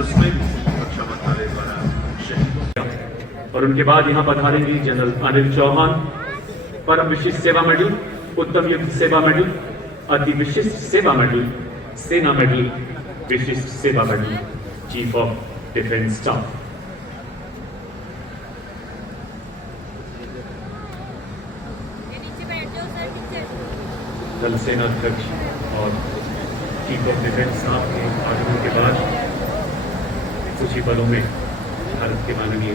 उसमें रक्षा मंत्रालय द्वारा शहीद। और उनके बाद यहाँ पधारेंगे जनरल अनिल चौहान, परम विशिष्ट सेवा मेडल, उत्तम युद्ध सेवा मेडल, अति विशिष्ट सेवा मेडल, सेना मेडल, विशिष्ट सेवा medal, chief of defence staff. थल सेना अध्यक्ष और चीफ ऑफ डिफेंस स्टाफ के आगमन के बाद कुछ ही पलों में भारत के माननीय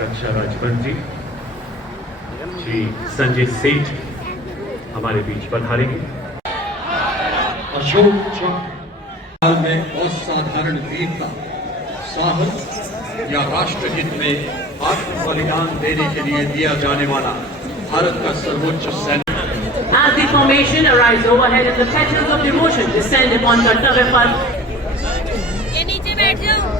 रक्षा राज्य मंत्री श्री संजय सेठ हमारे बीच पधारेंगे। अशोक चक्र में असाधारण वीरता, साहस या राष्ट्रहित में आत्म बलिदान देने के लिए दिया जाने वाला भारत का सर्वोच्च सैनिक। As the formation arrives overhead and the petals of devotion descend upon कर्तव्य पथ, ये नीचे बैठ जाओ।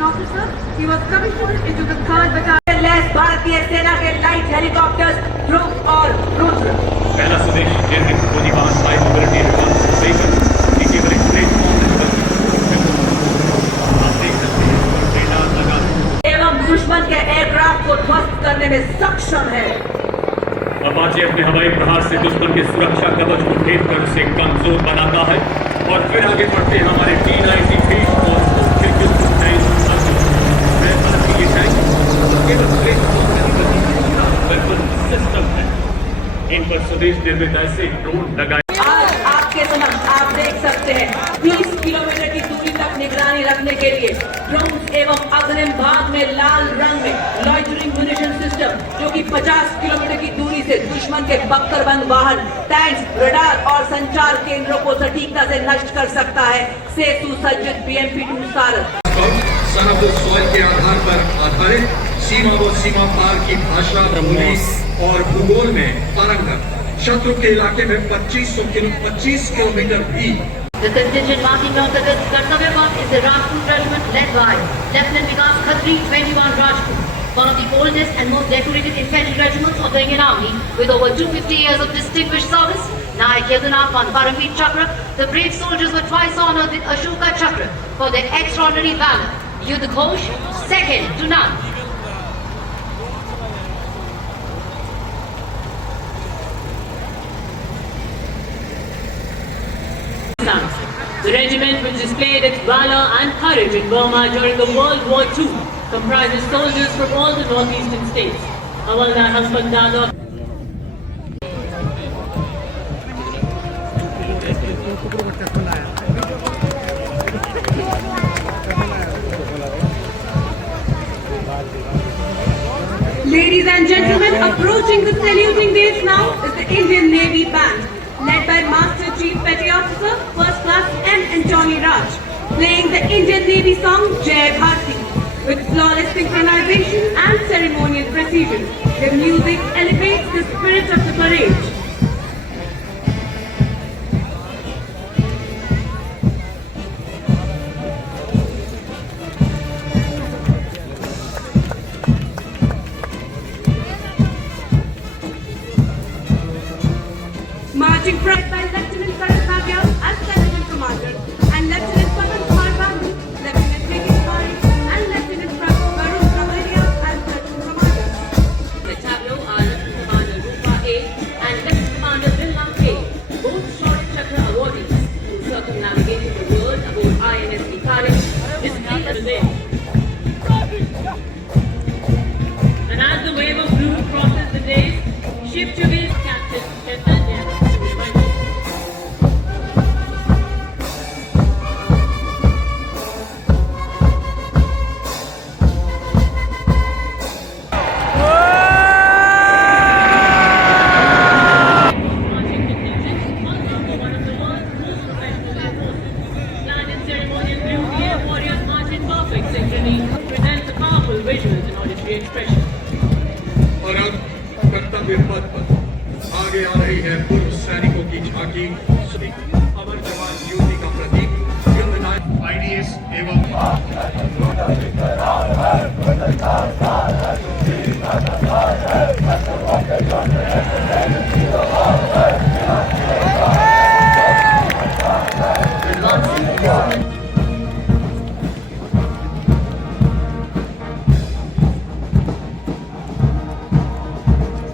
Officer, he was commissioned into the 3rd Battalion. Less भारतीय सेना के लाइट हेलीकॉप्टर्स ध्रुव और रुद्र। पहला संदेश निर्मित गोलीबाज हाई मोबिलिटी रिकॉन्सिलेशन की केवल एक प्लेटफॉर्म आप देख सकते हैं और रेडार लगा एवं दुश्मन के एयरक्राफ्ट को ध्वस्त करने में सक्षम है। अपाचे अपने हवाई प्रहार से दुश्मन के सुरक्षा कवच को भेद कर उसे कमजोर बनाता है और फिर आगे बढ़ते हैं हमारे T-90 फील्ड और सिस्टम है। इन पर स्वदेश निर्मित ऐसे ड्रोन लगाए। आज आपके समक्ष आप देख सकते हैं 20 किलोमीटर की दूरी तक निगरानी रखने के लिए ड्रोन एवं अग्रिम भाग में लाल रंग में लॉइटरिंग म्यूनिशन सिस्टम, जो कि 50 किलोमीटर की दूरी से दुश्मन के बख्तरबंद वाहन, टैंक्स, रडार और संचार केंद्रों को सटीकता से नष्ट कर सकता है, से सुसज्जित BMP-2 सारथ। सरहद सॉइल के आधार पर आधारित सीमा व सीमा पार की भाषा, बोली और भूगोल में पारंगत शत्रु के इलाके में 25 किलोमीटर भी। The contingent marking of the Kartavya Path is the Rajput Regiment led by Lieutenant Vikas Khatri, 21 Rajput, one of the oldest and most decorated infantry regiments of the Indian Army, with over 250 years of distinguished service. Nayak Yadunathan Paramveer Chakra, the brave soldiers were twice honored with Ashoka Chakra for their extraordinary valor. Yudh Ghosh, second to none. The regiment, which displayed its valor and courage in Burma during the World War II, comprises soldiers from all the northeastern states. Hawaldar Haspan Dador. Ladies and gentlemen, approaching the saluting dais now is the Indian Navy Band, led by Master Chief Petty Officer, First Class M. Antony Raj, playing the Indian Navy song Jai Bharti with flawless synchronization and ceremonial precision. The music elevates the spirit of the parade. Marching front by Lieutenant Karan Bhagia as Lieutenant Commander and Lieutenant Pavan Kumar Babu, Lieutenant Vicky Kumari and Lieutenant Varun Pravaria as Lieutenant Commander. The tableau are Lieutenant Commander Rupa A and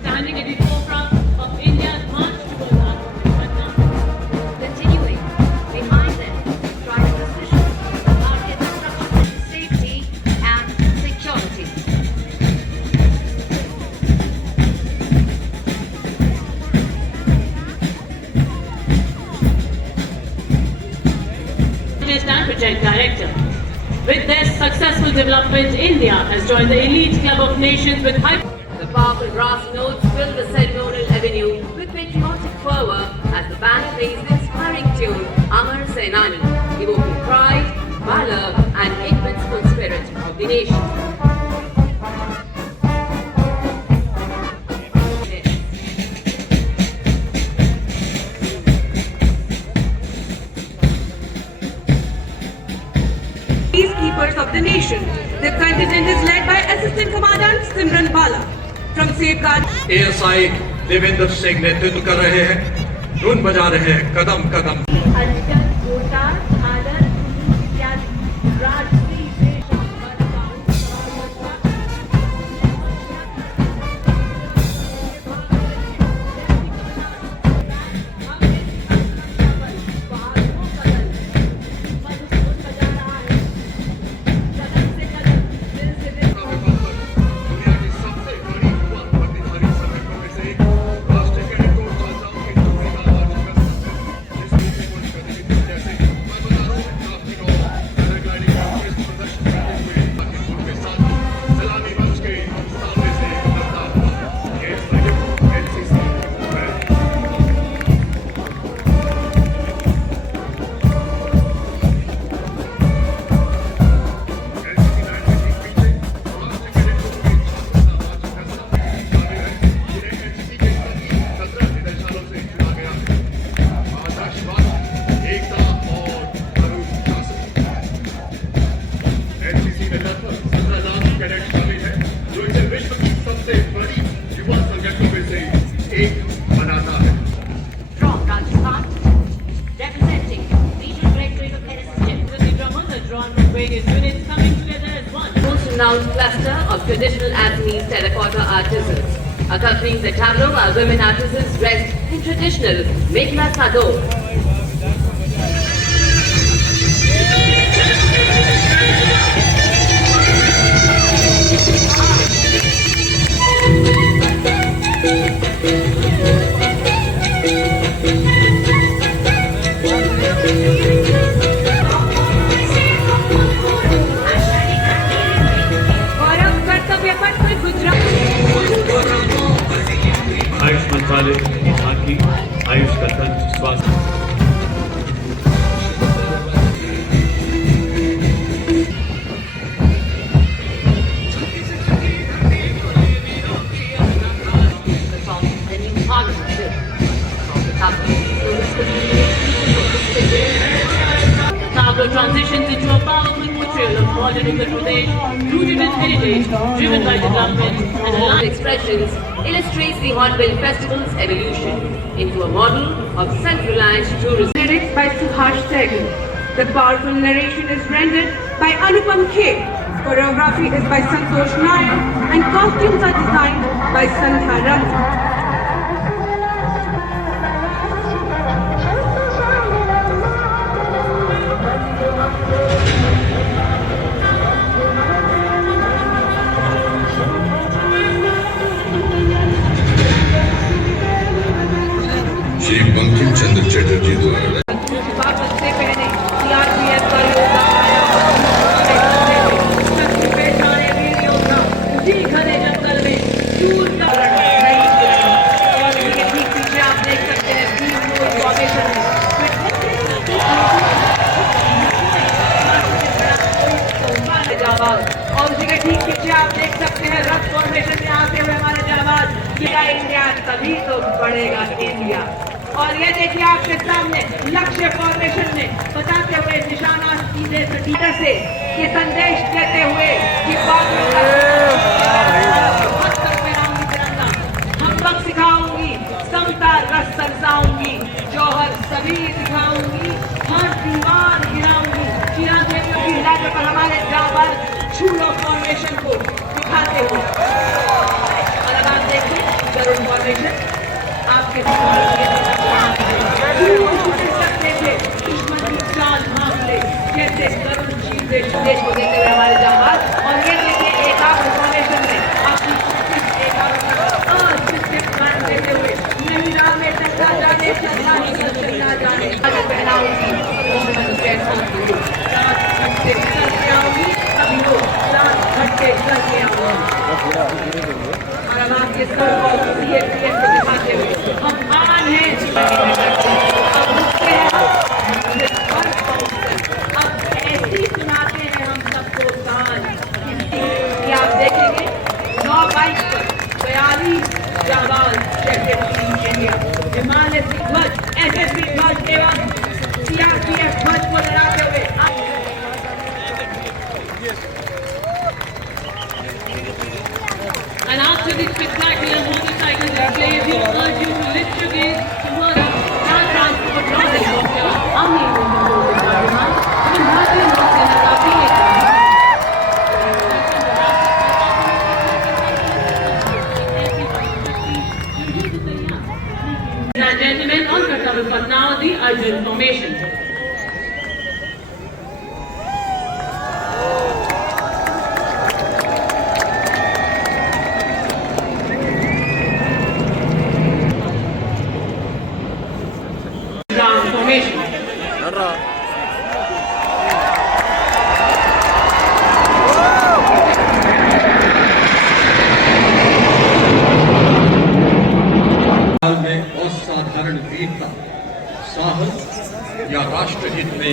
Standing at the forefront of India's march towards Atmanirbhar. Continuing, behind them, drive precision, our infrastructure, safety and security. And Project Director. With their successful development, India has joined the elite club of nations with high. The powerful brass notes fill the ceremonial avenue with patriotic fervor as the band plays the inspiring tune Amar Senani, evoking pride, valor, and invincible spirit of the nation. Peacekeepers of the nation. The contingent is led by Assistant Commandant Simran Bala from Safeguard. ASI Devendra Singh नेतृत्व कर रहे हैं, धुन बजा रहे हैं कदम कदम। दुनिया की सबसे बड़ी युवा प्रतिभागी संगठनों में से एक राष्ट्रीय कैडेट कोर छात्राओं की टुकड़ी का आयोजन कर सकते हैं। इस मीटिंग को गतिविधियों जैसे मैं बता रहा हूँ ड्राफ्टिंग और पैराग्लाइडिंग का उत्कृष्ट प्रदर्शन करते हुए पाकिस्तान के साथ सलामी मंच के सामने से गुजरता हुआ ये संयुक्त एनसीसी है। From Rajasthan, representing Regional Directorate of NSSF. The drummers are drawn from various units coming together as one. Most renowned cluster of traditional Assamese terracotta artisans. Accompanying the tableau are women artisans dressed in traditional Mekhla Sador. गौरव कर्तव्य पथ में गुजरात आयुष मंत्रालय यहाँ की आयुष का तंत्र स्वास्थ्य From the new Parliament Bill, from the Cabinet. The tableau transitions into a powerful portrayal of modern Uttar Pradesh, rooted in heritage, driven by development, and aligned. expressions illustrates the Hornbill Festival's evolution into a model of self-reliant tourism. Lyrics by Subhash Sehgal. The powerful narration is rendered by Anupam Kher. Choreography is by Santosh Nair and costumes are designed by Sandhya Ramji. Shri Bankim Chandra Chatterjee द्वारा स्वागत से पहले CRPF का योद्धा आया शक्ति पहचाने वीर योद्धा जी घने जंगल में दूर तक नहीं गिरा। और इसके ठीक पीछे आप देख सकते हैं वीर मोर फॉर्मेशन जाबाज। और उसी के ठीक पीछे आप देख सकते हैं रथ फॉर्मेशन में आते हुए हमारे जाबाज किया इंडिया तभी तो बढ़ेगा इंडिया। और ये देखिए आपके सामने लक्ष्य फॉर्मेशन में बताते हुए निशाना सीधे लीडर से ये संदेश देते हुए कि बादल का हद तक फहराऊंगी तिरंगा, हम वक्त सिखाऊंगी, समता रस सरसाऊंगी, जौहर सभी दिखाऊंगी, हर दीवार गिराऊंगी। चिराग देवियों की हिदायत पर हमारे जाबाज छूलो फॉर्मेशन को दिखाते हुए, और अब आप देखिए गरुड़ फॉर्मेशन आपके दुश्मन की चाल भाग ले, कैसे गरुड़ चीर देश को देते हुए हमारे जाबाज। और ये देखिए एकाग्र फॉर्मेशन में अपनी अस्तित्व देते हुए नहीं राह में टकरा जाने चलना जाने पहनाऊंगी अभी वो 7 घंटे करके आऊंगी। और अब आपके सर को CAPS को दिखाते हुए हम आन हैं, अब रुकते हैं, अब ऐसी सुनाते हैं हम सबको ताल कि आप देखेंगे 9 बाइक पर 42 जाबाज इंडिया हिमालय ध्वज SSB ध्वज एवं CRPF ध्वज को लहराते हुए And after this spectacular motorcycle display, we urge you to lift your gaze towards our transport project of your Army Ladies and gentlemen, on Kartavya Patnavati, Arjun formation. Formation. में असाधारण वीरता, साहस या राष्ट्रहित में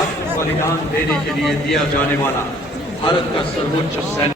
आत्म बलिदान देने के लिए दिया जाने वाला भारत का सर्वोच्च सैन्य